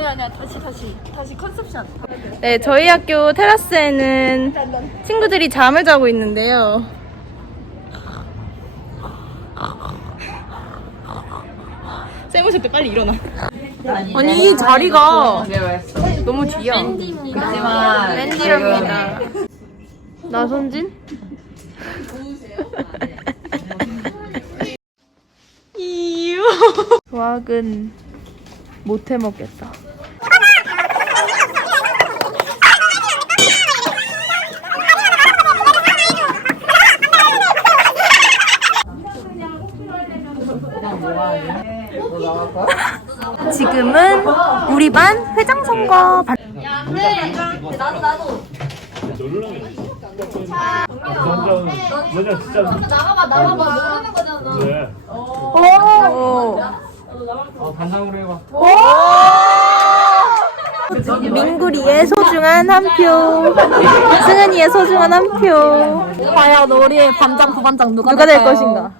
아니 아니야 다시 다시 다시 컨셉션. 네, 저희 학교 테라스에는 친구들이 잠을 자고 있는데요. 쌤 오실 때 빨리 일어나. 아니, 이 자리가 너무 뒤야. 하지만 랜디랍니다. 나선진? 이유. 수학은 못해 먹겠다. 지금은 우리 반 회장 선거 반- 너냐 진짜. 나가봐 나가봐. 모르는 거잖아 그래. 민구리의 소중한 한 표, 승은이의 소중한 한 표. 과연 우리의 반장 부반장 누가 누가 될 것인가?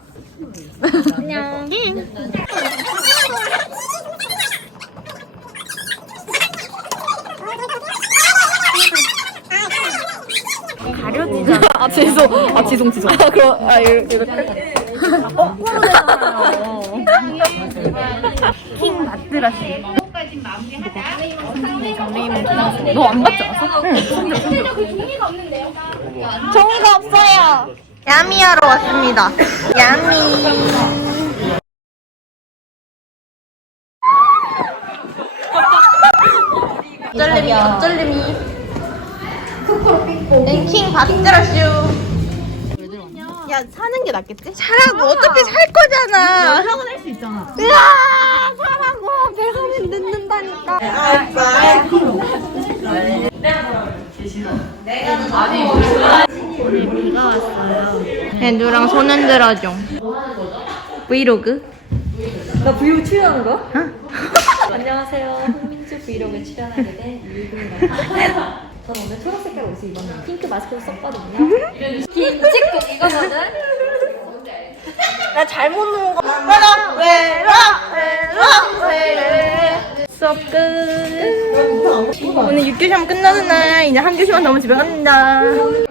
가려지잖아. 아 죄송. 아 지송 지송. 아, 그럼, 아, 이거, 이거. 어? 킹 마드라 씨. 너안 받지 않았어? 종이가 없어요. 야미하러 왔습니다. 야미. 쩔림이, 쩔림이. 랭킹 박드라슈. 야, 사는 게 낫겠지? 사라고, 어차피 살 거잖아. 사고 낼수 있잖아. 으아, 사라고. 배가면 늦는다니까. 알았어. 애누랑 손 흔들어줘. 브이로그? 나 브이로그 출연한 거? 안녕하세요. 홍민주 브이로그 출연하게 된 이유빈입니다. 저는 오늘 초록 색깔 옷을 입었는데 핑크 마스크를 썼거든요. 김치국 이거거든? 나 잘못 놓은 거. 왜라, 왜라, 왜라, 왜. 수업 끝. 오늘 6교시하면 끝나는 날, 이제 한 교시만 더 하면 집에 갑니다.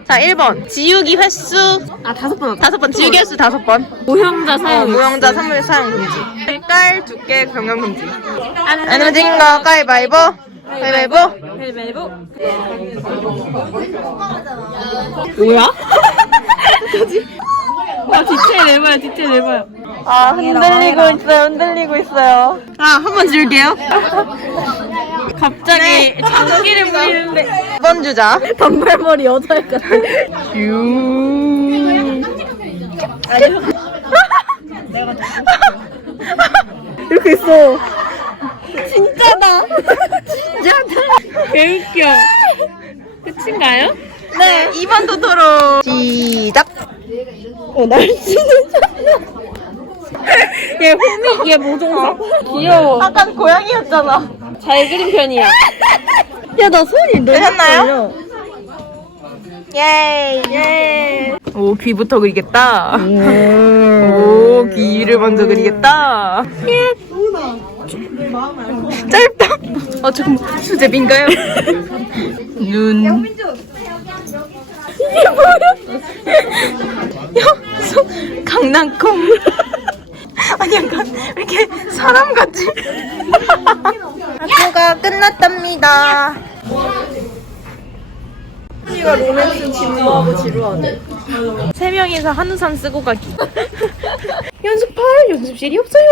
자, 1번. 지우기 횟수. 아 다섯 번. 다섯 번. 지우기 횟수 다섯 번. 모형자 어, 사용. 무용자 선물 사용 금지. 색깔, 두께, 경영 금지. 안 움직인 거 가위바위보. 가위바위보. 헬멜보. 뭐야? 아 디테일 내봐요 디테일 내봐요. 아, 흔들리고 있어요, 흔들리고 있어요. 아, 한 번 줄게요. 갑자기 장기를 부리는데 2번 주자. 단발머리 여자 같아. 이렇게 있어. 진짜다. 진짜다. 개웃겨. 끝인가요? 네, 2번 도토로. 시작. 어, 날씨는 얘 호미 얘 모종사. 귀여워. 아까 고양이였잖아. 잘 그린 편이야. 야 나 손이 너무 되셨나요? 예이. 예. 오, 귀부터 그리겠다. 오, 귀를 먼저 그리겠다. 예. 짧다. 아, 잠깐만. 수제비인가요? 눈. 이게 뭐야? 야, 손, 강낭콩. 아니, 약간, 왜 이렇게 사람 같지? 학교가 끝났답니다. 언니가 로맨스 진모하고 지루하네. 세 명이서 한우산 쓰고 가기. 연습할 연습실이 없어요.